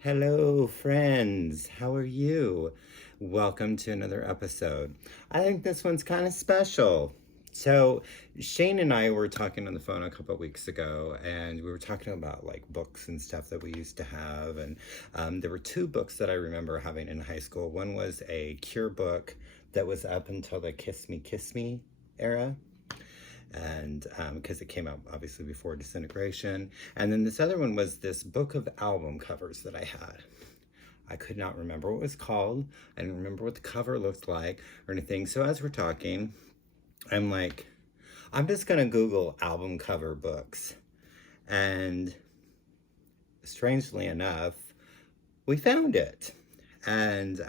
Hello, friends. How are you? Welcome to another episode. I think this one's kind of special. So, Shane and I were talking on the phone a couple of weeks ago, and we were talking about like books and stuff that we used to have. And there were two books that I remember having in high school. One was a Cure book that was up until the Kiss Me era, and because it came out obviously before Disintegration. And then this other one was this book of album covers that I had. I could not remember what it was called. I didn't remember what the cover looked like or anything. So as we're talking, I'm like, I'm just gonna Google album cover books. And strangely enough, we found it. And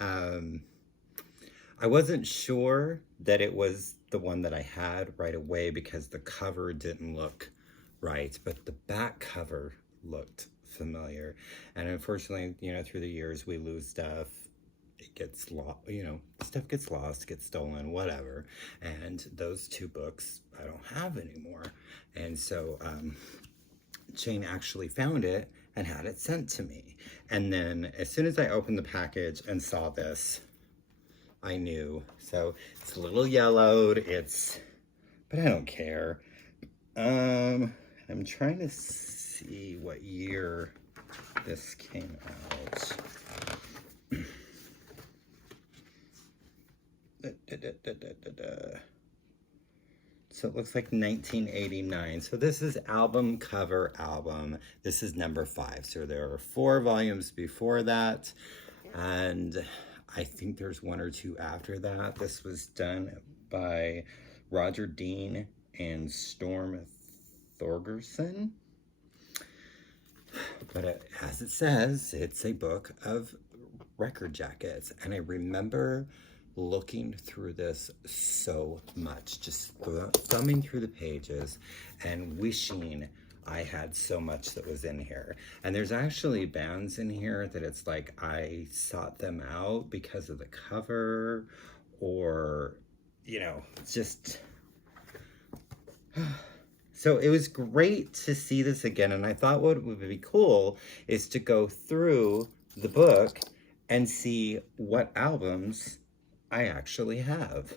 I wasn't sure that it was the one that I had right away because the cover didn't look right, but the back cover looked familiar. And unfortunately, through the years we lose stuff. It gets lost, stuff gets lost, gets stolen, whatever. And those two books I don't have anymore. And so Jane actually found it and had it sent to me. And then as soon as I opened the package and saw this, I knew. So it's a little yellowed, but I don't care. I'm trying to see what year this came out. So it looks like 1989. So this is album cover album. This is number 5. So there are 4 volumes before that. And I think there's 1 or 2 after that. This was done by Roger Dean and Storm Thorgerson. But as it says, it's a book of record jackets. And I remember looking through this so much, just thumbing through the pages and wishing I had so much that was in here. And there's actually bands in here that it's like I sought them out because of the cover, or just so it was great to see this again. And I thought what would be cool is to go through the book and see what albums I actually have.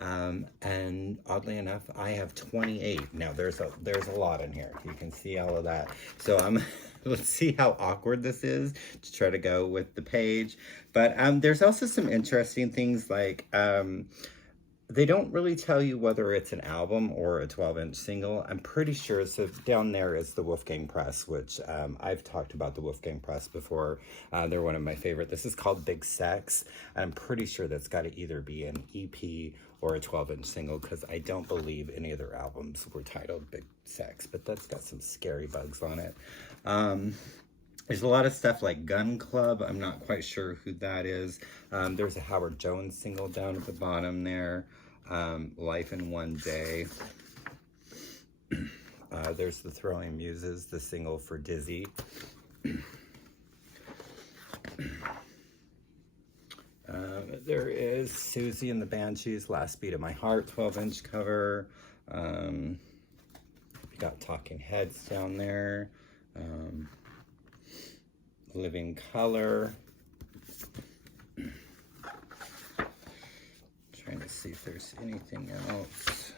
And oddly enough, I have 28. Now there's a lot in here. You can see all of that. So let's see how awkward this is to try to go with the page. But there's also some interesting things like they don't really tell you whether it's an album or a 12-inch single. I'm pretty sure. So down there is the Wolfgang Press, which I've talked about the Wolfgang Press before. They're one of my favorite. This is called Big Sex. And I'm pretty sure that's got to either be an EP or a 12-inch single, because I don't believe any of their albums were titled Big Sex, but that's got some scary bugs on it. There's a lot of stuff like Gun Club. I'm not quite sure who that is. There's a Howard Jones single down at the bottom there. Life in One Day. There's the Throwing Muses, the single for Dizzy. There is Susie and the Banshees, Last Beat of My Heart, 12-inch cover. We got Talking Heads down there. Living Color. Trying to see if there's anything else.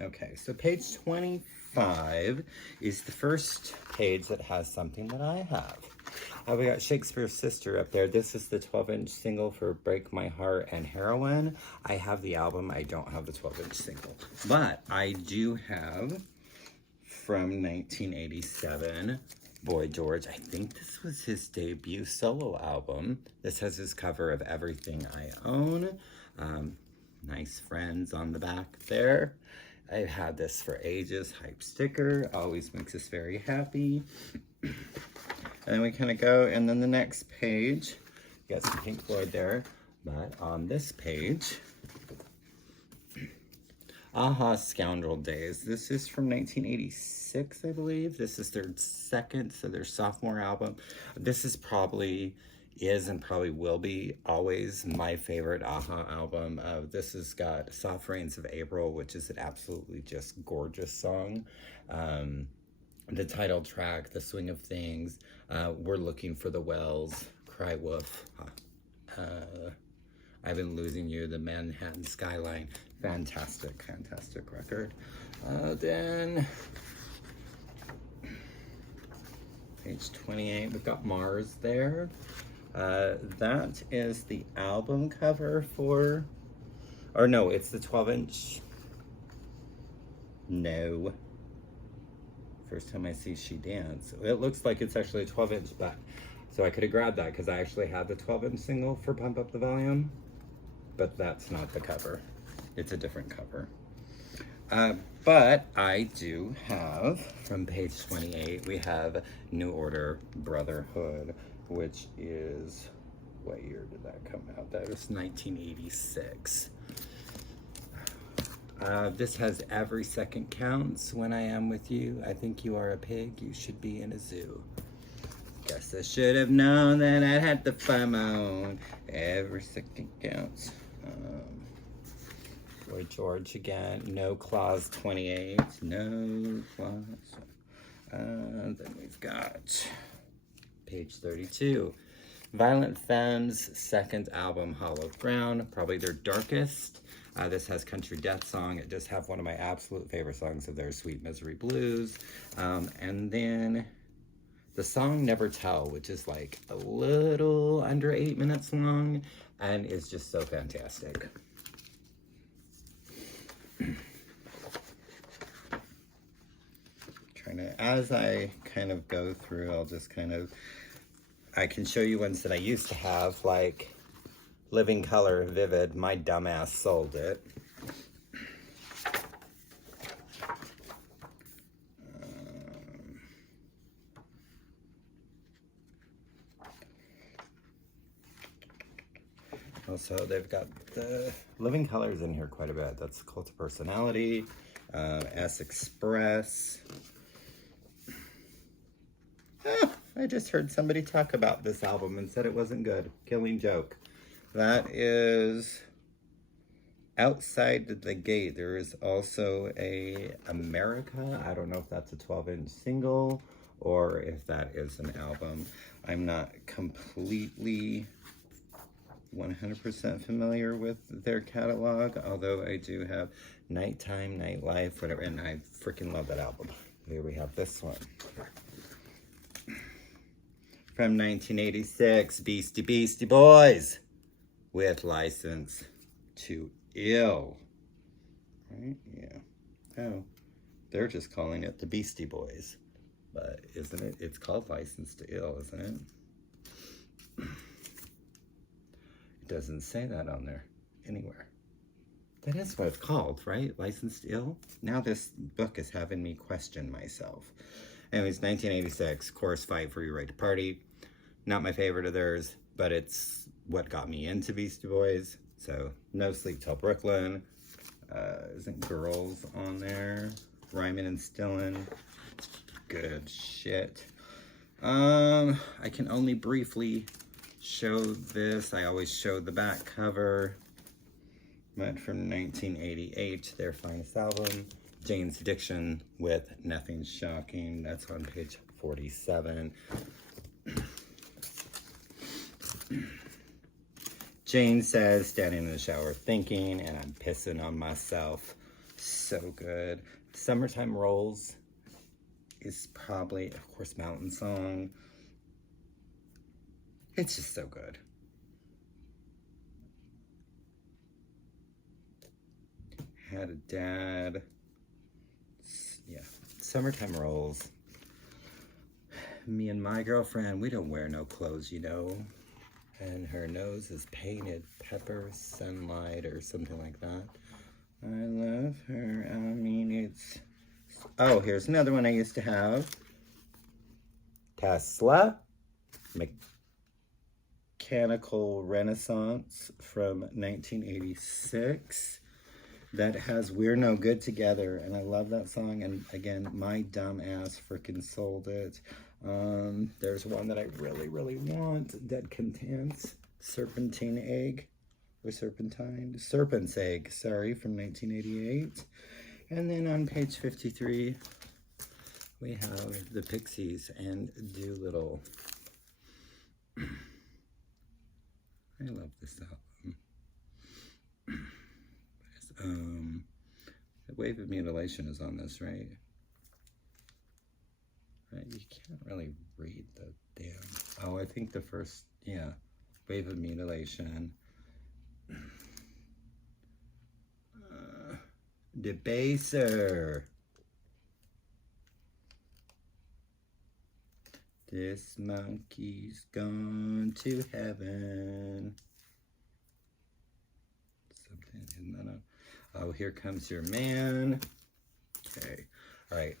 Okay, so page 25 is the first page that has something that I have. We got Shakespeare's Sister up there. This is the 12-inch single for Break My Heart and Heroin. I have the album. I don't have the 12-inch single. But I do have, from 1987, Boy George. I think this was his debut solo album. This has his cover of Everything I Own. Nice friends on the back there. I've had this for ages. Hype sticker. Always makes us very happy. And then we kind of go, and then the next page, you got some Pink Floyd there. But on this page, Aha, Scoundrel Days. This is from 1986, I believe. This is their second, so their sophomore album. This is probably and probably will be always my favorite Aha album. This has got Soft Rains of April, which is an absolutely just gorgeous song. the title track, The Swing of Things, We're Looking for the Wells, Cry Wolf, I've Been Losing You, The Manhattan Skyline. Fantastic, fantastic record. Then, page 28, we've got Mars there. That is the album cover for, or no, it's the 12-inch. No. First time I see She Dance. It looks like it's actually a 12-inch back. So I could have grabbed that because I actually had the 12-inch single for Pump Up the Volume. But that's not the cover. It's a different cover. But I do have, from page 28, we have New Order Brotherhood, which is, what year did that come out? That was 1986. This has Every Second Counts, When I Am With You, I Think You Are a Pig, You Should Be in a Zoo. Guess I should have known that I'd have to find my own. Every second counts. Boy George again. No Clause 28. No Clause. Then we've got page 32. Violent Femmes' second album, Hollow Ground, probably their darkest. This has Country Death Song. It does have one of my absolute favorite songs of theirs, Sweet Misery Blues. And then the song Never Tell, which is like a little under 8 minutes long and is just so fantastic. As I kind of go through, I'll just kind of, I can show you ones that I used to have, like Living Color, Vivid. My dumbass sold it. Also, they've got the Living Colors in here quite a bit. That's Cult of Personality, S Express. Oh, I just heard somebody talk about this album and said it wasn't good. Killing Joke. That is Outside the Gate. There is also a America. I don't know if that's a 12-inch single or if that is an album. I'm not completely 100% familiar with their catalog, although I do have Nighttime, Nightlife, whatever, and I freaking love that album. Here we have this one. From 1986, Beastie Boys with License to Ill. Right? Yeah. Oh, they're just calling it the Beastie Boys. But isn't it? It's called License to Ill, isn't it? It doesn't say that on there anywhere. That is what it's called, right? License to Ill? Now this book is having me question myself. Anyways, 1986, Chorus Fight for Your Right to Party. Not my favorite of theirs, but it's what got me into Beastie Boys. So, No Sleep Till Brooklyn. Isn't Girls on there? Rhymin' and Stillin'. Good shit. I can only briefly show this. I always show the back cover. But from 1988, their finest album. Jane's Addiction with Nothing Shocking. That's on page 47. Jane says, standing in the shower thinking, and I'm pissing on myself. So good. Summertime Rolls is probably, of course, Mountain Song. It's just so good. Had a Dad. Yeah, Summertime Rolls. Me and my girlfriend, we don't wear no clothes, you know. And her nose is painted pepper sunlight or something like that. I love her. I mean, it's... Oh, here's another one I used to have. Tesla. Mechanical Renaissance from 1986. That has We're No Good Together, and I love that song, and again, my dumb ass freaking sold it. There's one that I really, really want that contains Serpentine Egg, or Serpentine? Serpent's Egg, sorry, from 1988. And then on page 53, we have the Pixies and Doolittle. I love this album. The Wave of Mutilation is on this, right? You can't really read the damn. Oh, I think the first, yeah, Wave of Mutilation. Debaser. This monkey's gone to heaven. Something, isn't that a... Oh, Here Comes Your Man. Okay. All right.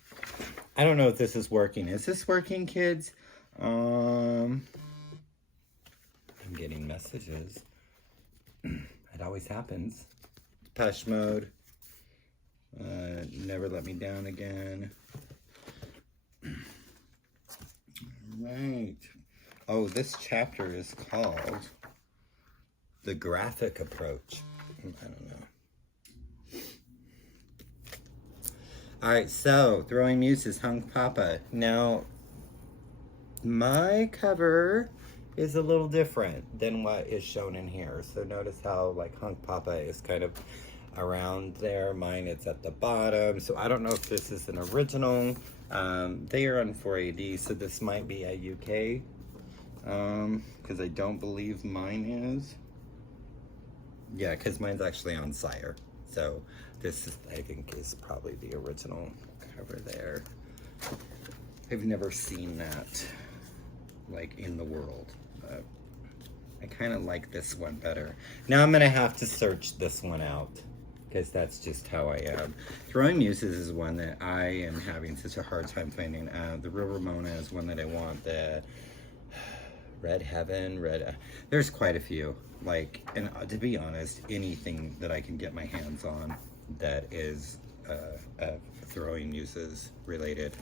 I don't know if this is working. Is this working, kids? I'm getting messages. It always happens. Depeche Mode. Never Let Me Down Again. Right. Oh, this chapter is called The Graphic Approach. I don't know. All right, so Throwing Muses, Hunk Papa. Now, my cover is a little different than what is shown in here. So notice how like Hunk Papa is kind of around there. Mine is at the bottom. So I don't know if this is an original. They are on 4AD, so this might be a UK. Because I don't believe mine is. Yeah, because mine's actually on Sire. So this is, I think, is probably the original cover there. I've never seen that, like, in the world. But I kind of like this one better. Now I'm going to have to search this one out, because that's just how I am. Throwing Muses is one that I am having such a hard time finding. The Real Ramona is one that I want. The Red Heaven, there's quite a few. Like, and to be honest, anything that I can get my hands on that is Throwing Muses related,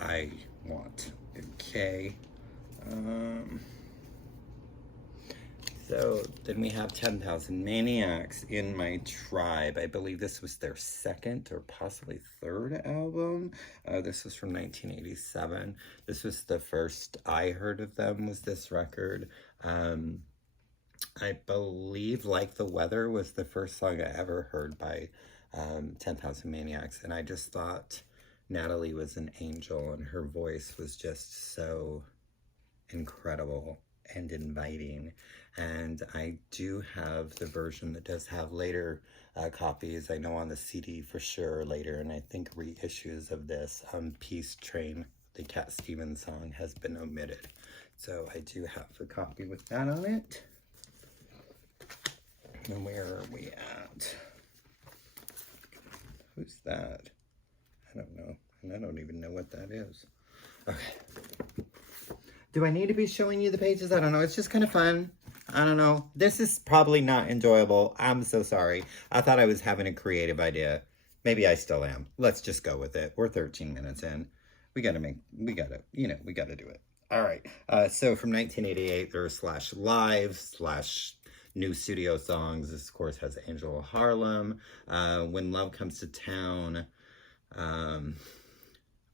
I want. Okay. So then we have 10,000 Maniacs in My Tribe. I believe this was their second or possibly third album. This was from 1987. This was the first I heard of them, was this record. I believe Like the Weather was the first song I ever heard by 10,000 Maniacs. And I just thought Natalie was an angel, and her voice was just so incredible and inviting. And I do have the version that does have later copies. I know on the CD for sure later, and I think reissues of this. Peace Train, the Cat Stevens song, has been omitted. So I do have the copy with that on it. And where are we at? Who's that? I don't know. And I don't even know what that is. Okay. Do I need to be showing you the pages? I don't know. It's just kind of fun. I don't know. This is probably not enjoyable. I'm so sorry. I thought I was having a creative idea. Maybe I still am. Let's just go with it. We're 13 minutes in. We gotta do it. All right. So from 1988, there's /live/new studio songs. This, of course, has Angel of Harlem. When Love Comes to Town.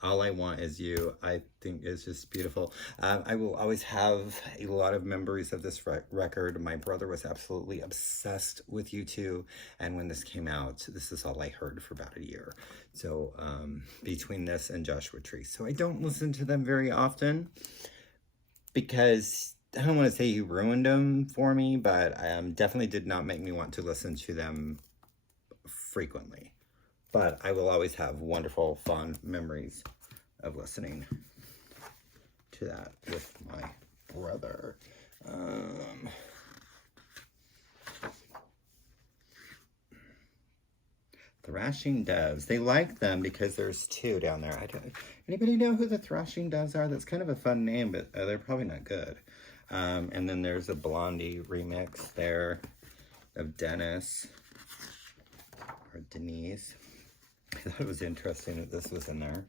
All I Want Is You, I think is just beautiful. I will always have a lot of memories of this record. My brother was absolutely obsessed with U2, and when this came out, this is all I heard for about a year. So between this and Joshua Tree. So I don't listen to them very often, because I don't want to say he ruined them for me, but definitely did not make me want to listen to them frequently. But I will always have wonderful, fond memories of listening to that with my brother. Thrashing Doves. They like them because there's two down there. Anybody know who the Thrashing Doves are? That's kind of a fun name, but they're probably not good. And then there's a Blondie remix there of Dennis or Denise. I thought it was interesting that this was in there.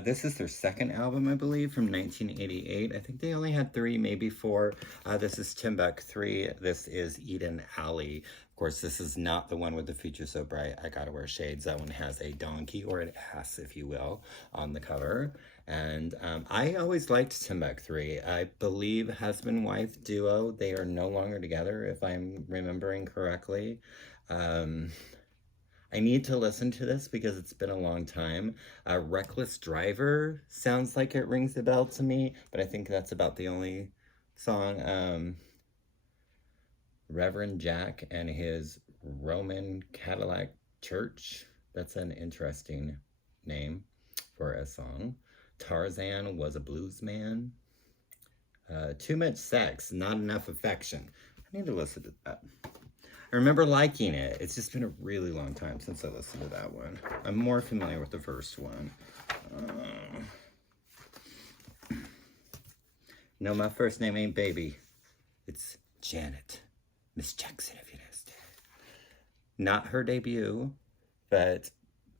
This is their second album, I believe, from 1988. I think they only had 3, maybe 4. This is Timbuk 3. This is Eden Alley. Of course, this is not the one with the future so bright. I gotta wear shades. That one has a donkey, or an ass, if you will, on the cover. And I always liked Timbuk 3. I believe husband-wife duo. They are no longer together, if I'm remembering correctly. I need to listen to this because it's been a long time. Reckless Driver sounds like it rings a bell to me, but I think that's about the only song. Reverend Jack and his Roman Cadillac Church. That's an interesting name for a song. Tarzan Was a Blues Man. Too Much Sex, Not Enough Affection. I need to listen to that. I remember liking it. It's just been a really long time since I listened to that one. I'm more familiar with the first one. No, my first name ain't Baby. It's Janet. Miss Jackson, if you noticed. Not her debut, but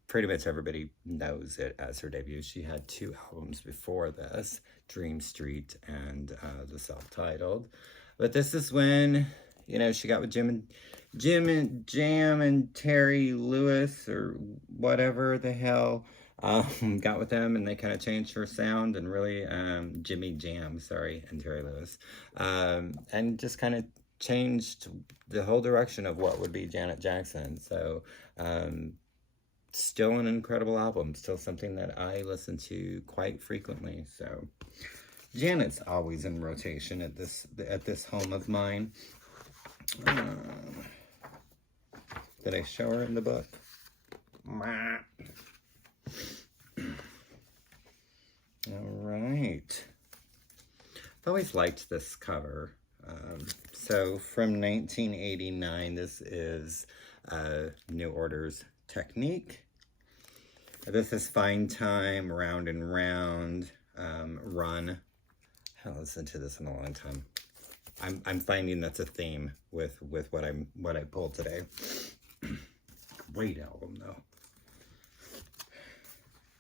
pretty much everybody knows it as her debut. She had 2 albums before this, Dream Street and the self-titled. But this is when, you know, she got with Jam and Terry Lewis, or whatever the hell, got with them, and they kind of changed her sound, and really, Jimmy Jam, sorry, and Terry Lewis, and just kind of changed the whole direction of what would be Janet Jackson. So, still an incredible album, still something that I listen to quite frequently. So, Janet's always in rotation at this home of mine. Did I show her in the book? All right. I've always liked this cover. So from 1989, this is New Order's Technique. This is Fine Time, Round and Round, Run. I haven't listened to this in a long time. I'm finding that's a theme with what I pulled today. Great album though.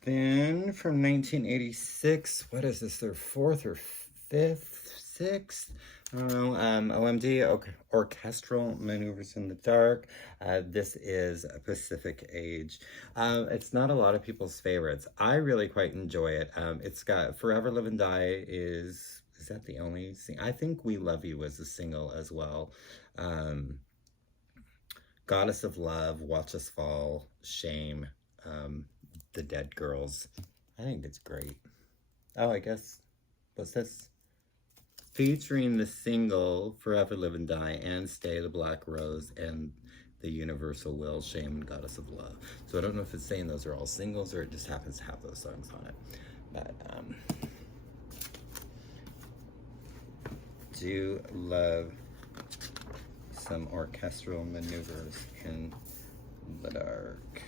Then from 1986, what is this? Their 4th or 5th, 6th? I don't know. OMD, Orchestral Maneuvers in the Dark. This is a Pacific Age. It's not a lot of people's favorites. I really quite enjoy it. It's got Forever Live and Die is that the only thing? I think We Love You was a single as well. Goddess of Love, Watch Us Fall, Shame, The Dead Girls. I think it's great. Oh, I guess, what's this? Featuring the single Forever Live and Die and Stay the Black Rose and The Universal Will, Shame, and Goddess of Love. So I don't know if it's saying those are all singles or it just happens to have those songs on it. But do love some orchestral maneuvers in the dark.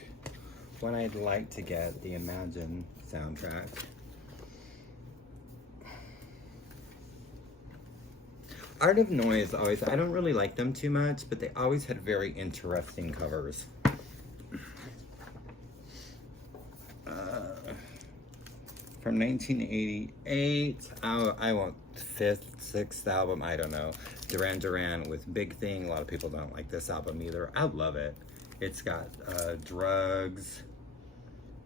When I'd like to get the Imagine soundtrack. Art of Noise always, I don't really like them too much, but they always had very interesting covers. From 1988, I want 5th, 6th album, I don't know. Duran Duran with Big Thing. A lot of people don't like this album either. I love it. It's got Drugs.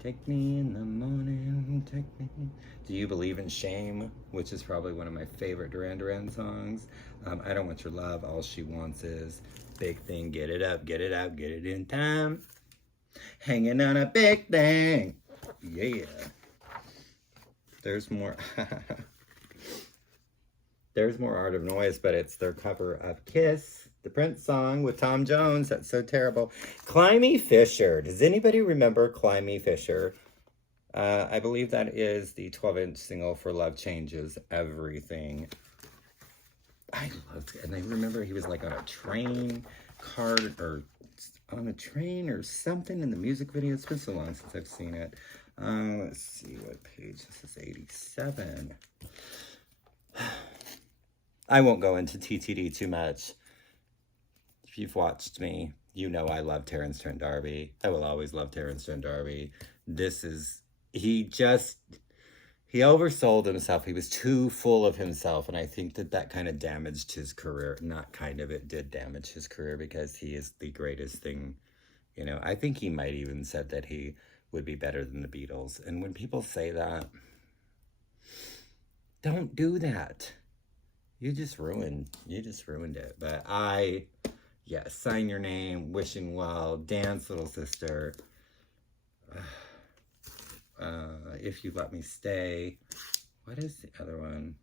Take me in the morning, take me. Do You Believe in Shame, which is probably one of my favorite Duran Duran songs. I Don't Want Your Love, All She Wants Is. Big Thing, Get It Up, Get It Out, Get It in Time. Hanging on a Big Thing. Yeah. There's more. There's more Art of Noise, but it's their cover of Kiss, the Prince song with Tom Jones. That's so terrible. Climby Fisher. Does anybody remember Climby Fisher? I believe that is the 12-inch single for Love Changes Everything. I loved it. And I remember he was like on a train or something in the music video. It's been so long since I've seen it. Let's see what page. This is 87. I won't go into TTD too much. If you've watched me, you know I love Terence Trent D'Arby. I will always love Terence Trent D'Arby. He he oversold himself. He was too full of himself, and I think that that kind of damaged his career. Not kind of, it did damage his career because he is the greatest thing. You know, I think he might even said that he would be better than the Beatles. And when people say that, don't do that. You just ruined it. But yes, Sign Your Name, Wishing Well, Dance Little Sister, If You Let Me Stay. What is the other one?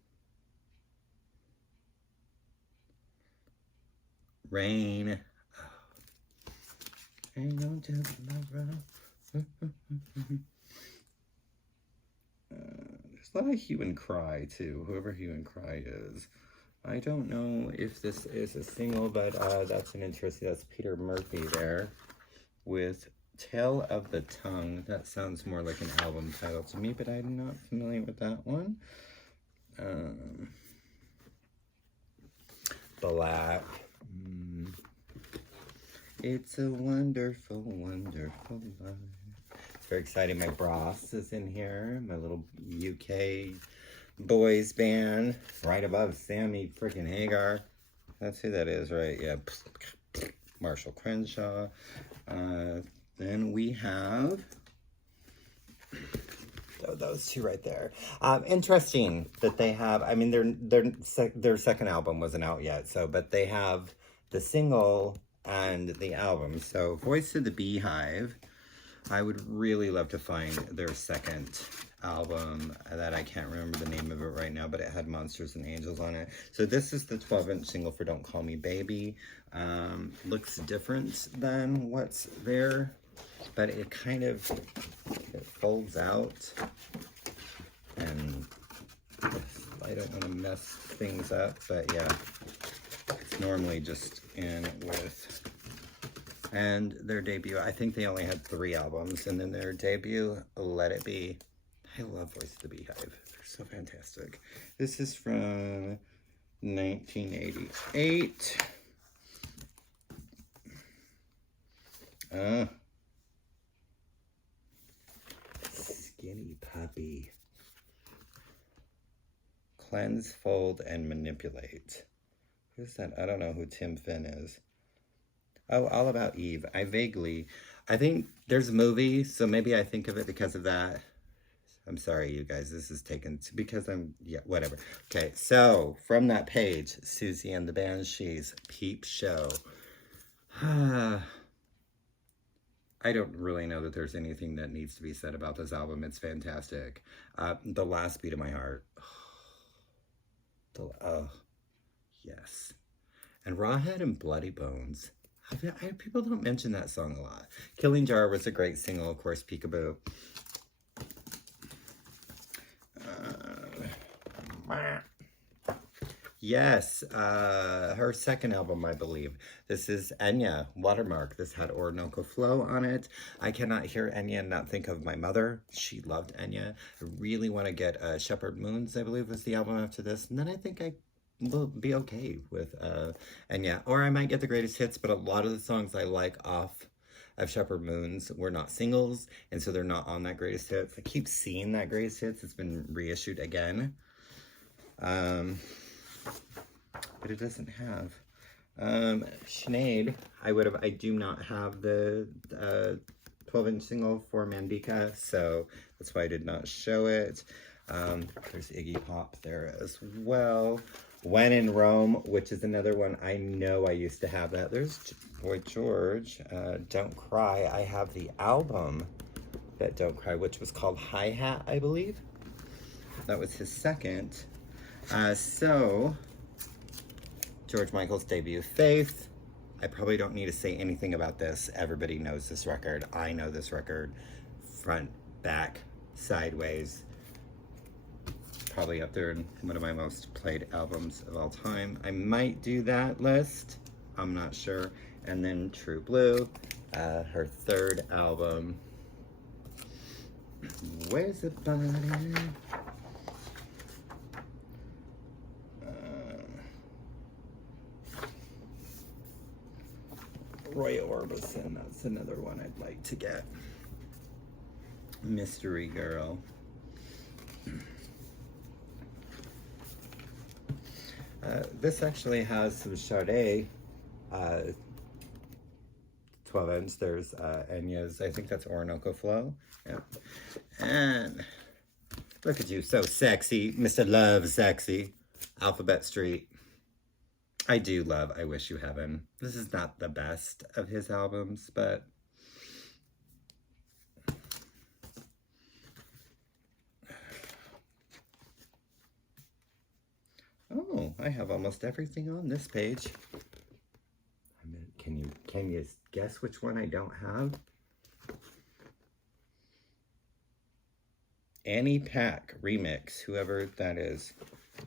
Rain. Ain't no telling my there's a lot of hue and cry too, whoever hue and cry is. I don't know if this is a single, but that's an interesting, that's Peter Murphy there with Tale of the Tongue. That sounds more like an album title to me, but I'm not familiar with that one. Black. It's a wonderful, wonderful life. It's very exciting. My Bros is in here. My little UK boys band. Right above Sammy freaking Hagar. That's who that is, right? Yeah. Marshall Crenshaw. Then we have those two right there. Interesting that they have, I mean, their second album wasn't out yet, so, but they have the single and the album. So Voice of the Beehive, I would really love to find their second album that I can't remember the name of it right now, but it had Monsters and Angels on it. So this is the 12-inch single for Don't Call Me Baby. Looks different than what's there, but it kind of, it folds out, and I don't want to mess things up, but yeah, it's normally just in with, and their debut, I think they only had 3 albums, and then their debut, Let It Be. I love Voice of the Beehive. They're so fantastic. This is from 1988. Skinny Puppy. Cleanse, Fold, and Manipulate. Who's that? I don't know who Tim Finn is. Oh, All About Eve. I think there's a movie, so maybe I think of it because of that. I'm sorry, you guys, this is taken because yeah, whatever. Okay, so from that page, Susie and the Banshees, Peep Show. I don't really know that there's anything that needs to be said about this album. It's fantastic. The Last Beat of My Heart. Yes. And Rawhead and Bloody Bones. People don't mention that song a lot. Killing Jar was a great single, of course, Peekaboo. Yes, her second album, I believe. This is Enya, Watermark. This had Orinoco Flow on it. I cannot hear Enya and not think of my mother. She loved Enya. I really want to get Shepherd Moons, I believe, was the album after this. And then I think I will be okay with Enya. Or I might get the greatest hits, but a lot of the songs I like off of Shepherd Moons were not singles, and so they're not on that greatest hits. I keep seeing that greatest hits. It's been reissued again. But it doesn't have. Sinead, I do not have the 12-inch single for Mandika, so that's why I did not show it. There's Iggy Pop there as well. When in Rome, which is another one I know I used to have that. There's Boy George, Don't Cry. I have the album that Don't Cry, which was called Hi Hat, I believe. That was his second. So, George Michael's debut, Faith. I probably don't need to say anything about this. Everybody knows this record. I know this record. Front, back, sideways. Probably up there in one of my most played albums of all time. I might do that list. I'm not sure. And then True Blue, her third album. Where's the body? Roy Orbison, that's another one I'd like to get. Mystery Girl. This actually has some Sade 12-inch. There's Enya's, I think that's Orinoco Flow. Yeah. And look at you, so sexy. Mr. Love Sexy. Alphabet Street. I do love I Wish You Heaven. This is not the best of his albums, but oh, I have almost everything on this page. Can you guess which one I don't have? Annie Pack remix, whoever that is.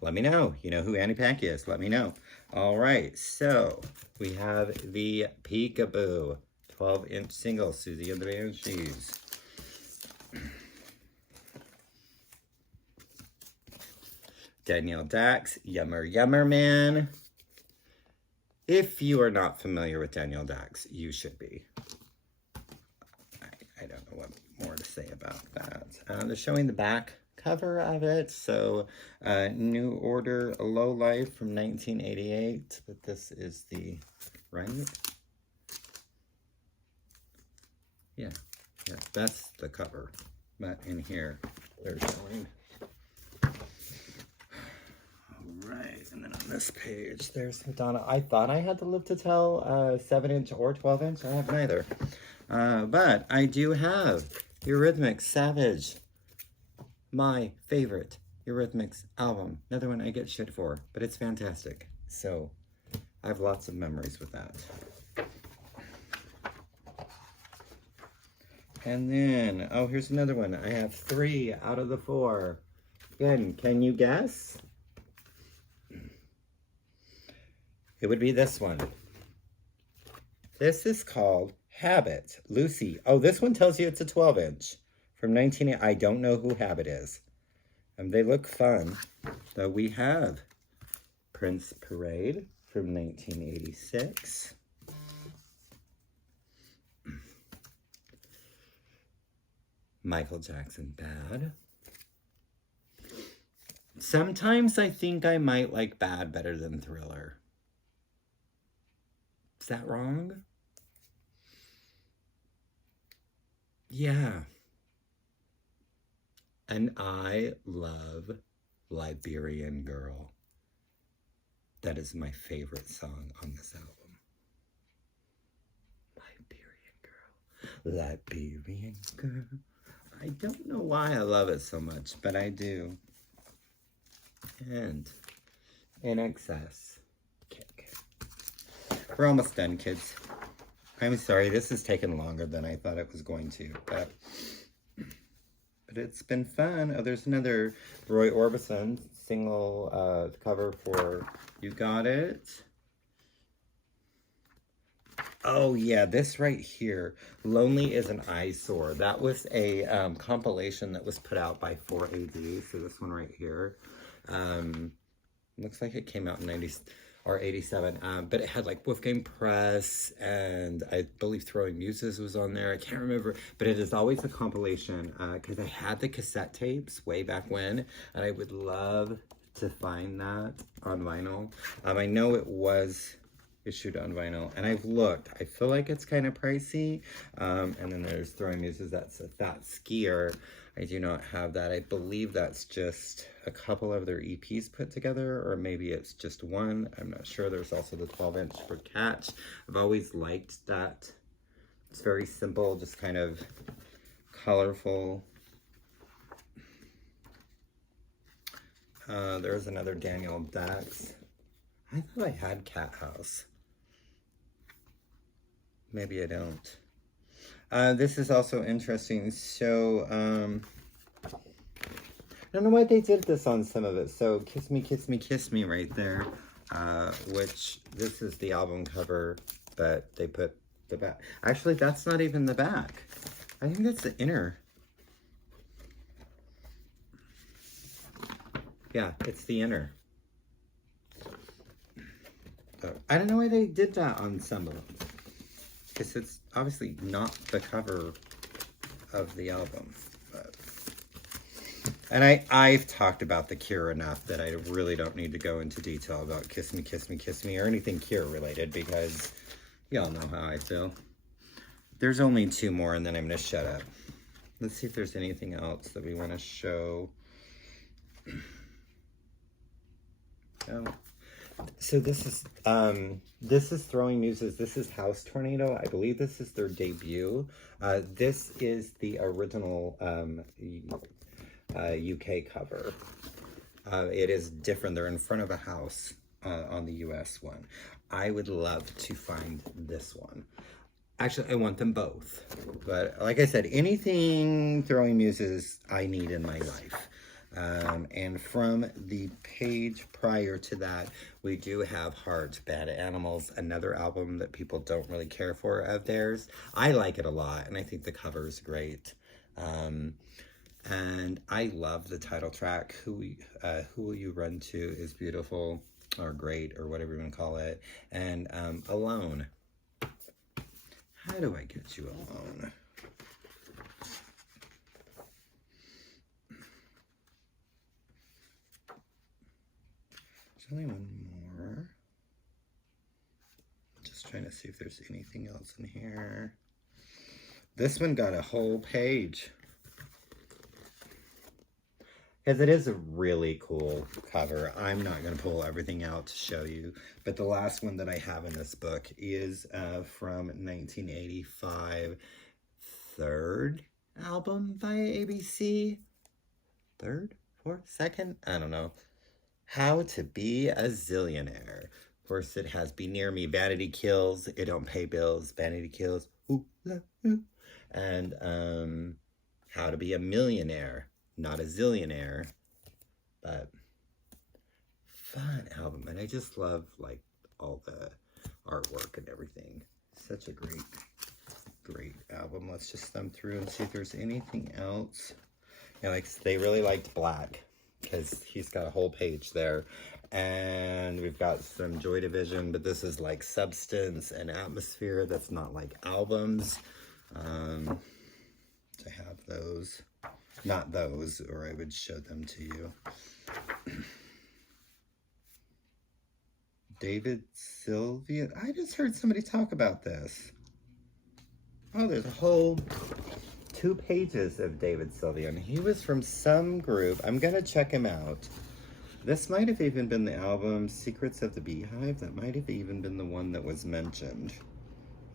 Let me know. You know who Annie Pack is. Let me know. All right, so we have the Peekaboo 12-inch single, Susie and the Banshees. Danielle Dax, Yummer Yummer Man. If you are not familiar with Danielle Dax, you should be. I don't know what more to say about that. They're showing the back cover of it. So, New Order, A Low Life from 1988. But this is the, right? Yeah, that's the cover. But in here, they're showing. Right, and then on this page, there's Madonna. I thought I had to Live to Tell 7-inch or 12-inch. I have neither. But I do have Eurythmics Savage, my favorite Eurythmics album. Another one I get shit for, but it's fantastic. So I have lots of memories with that. And then, oh, here's another one. I have 3 out of the 4. Again, can you guess? It would be this one. This is called Habit, Lucy. Oh, this one tells you it's a 12-inch from 1980. I don't know who Habit is. They look fun. So we have Prince Parade from 1986. Michael Jackson Bad. Sometimes I think I might like Bad better than Thriller. Is that wrong? Yeah. And I love Liberian Girl. That is my favorite song on this album. Liberian Girl. I don't know why I love it so much, but I do. And In Excess. Kick. We're almost done, kids. I'm sorry, this has taken longer than I thought it was going to, but it's been fun. Oh, there's another Roy Orbison single cover for You Got It. Oh yeah, this right here, Lonely is an Eyesore. That was a compilation that was put out by 4AD, so this one right here. Looks like it came out in 90 or 87, but it had like Wolfgang Press, and I believe Throwing Muses was on there. I can't remember, but it is always a compilation, because I had the cassette tapes way back when, and I would love to find that on vinyl. I know it was issued on vinyl, and I've looked. I feel like it's kind of pricey. And then there's Throwing Muses. That's a Fat Skier. I do not have that. I believe that's just a couple of their EPs put together, or maybe it's just one. I'm not sure. There's also the 12-inch for Catch. I've always liked that. It's very simple, just kind of colorful. There's another Danielle Dax. I thought I had Cat House. Maybe I don't. This is also interesting. So, I don't know why they did this on some of it. So, Kiss Me, Kiss Me, Kiss Me right there. Which, this is the album cover, but they put the back. Actually, that's not even the back. I think that's the inner. Yeah, it's the inner. I don't know why they did that on some of them. Because it's obviously not the cover of the album. But And I've talked about The Cure enough that I really don't need to go into detail about Kiss Me, Kiss Me, Kiss Me, or anything Cure related, because y'all know how I feel. There's only 2 more, and then I'm going to shut up. Let's see if there's anything else that we want to show. Oh. So this is Throwing Muses. This is House Tornado. I believe this is their debut. This is the original UK cover. It is different. They're in front of a house on the US one. I would love to find this one. Actually, I want them both. But like I said, anything Throwing Muses I need in my life. And from the page prior to that, we do have Heart, Bad Animals, another album that people don't really care for of theirs. I like it a lot, and I think the cover is great. And I love the title track, Who Will You Run To is beautiful, or great, or whatever you want to call it. And Alone. How do I get you alone? There's only one more. Just trying to see if there's anything else in here. This one got a whole page. Because it is a really cool cover. I'm not going to pull everything out to show you. But the last one that I have in this book is from 1985. Third album by ABC. Third? Fourth? Second? I don't know. How to Be a Zillionaire. Of course, it has Be Near Me, Vanity Kills, It Don't Pay Bills, Vanity Kills, ooh, la, ooh. And How to Be a Millionaire. Not a zillionaire, but fun album. And I just love, like, all the artwork and everything. Such a great album. Let's just thumb through and see if there's anything else. Yeah, like, they really liked Black, because he's got a whole page there. And we've got some Joy Division, but this is like Substance and Atmosphere. That's not like albums. To have those. Not those, or I would show them to you. David Sylvian. I just heard somebody talk about this. Oh, there's a whole 2 pages of David Sylvian. He was from some group. I'm going to check him out. This might have even been the album Secrets of the Beehive. That might have even been the one that was mentioned.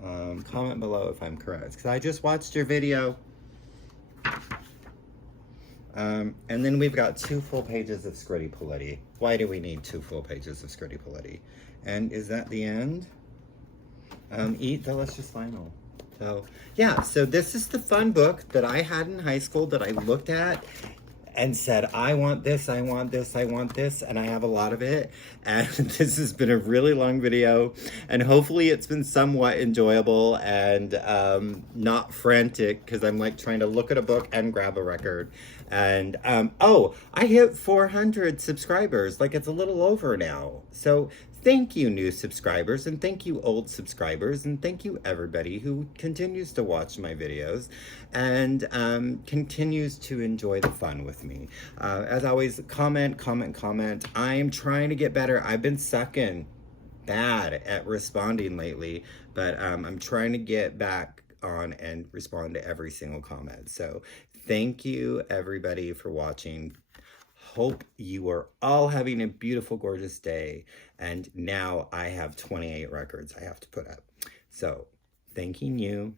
Comment below if I'm correct, because I just watched your video. And then we've got 2 full pages of Scritti Politti. Why do we need 2 full pages of Scritti Politti? And is that the end? Eat Delicious Vinyl. So, yeah, so this is the fun book that I had in high school that I looked at and said, I want this, I want this, I want this, and I have a lot of it. And this has been a really long video, and hopefully it's been somewhat enjoyable and not frantic, because I'm like trying to look at a book and grab a record. And oh, I hit 400 subscribers. Like, it's a little over now. So thank you, new subscribers, and thank you, old subscribers, and thank you, everybody who continues to watch my videos and continues to enjoy the fun with me. As always, comment. I'm trying to get better. I've been sucking bad at responding lately, but I'm trying to get back on and respond to every single comment. So thank you, everybody, for watching. Hope you are all having a beautiful, gorgeous day. And now I have 28 records I have to put up. So, thanking you.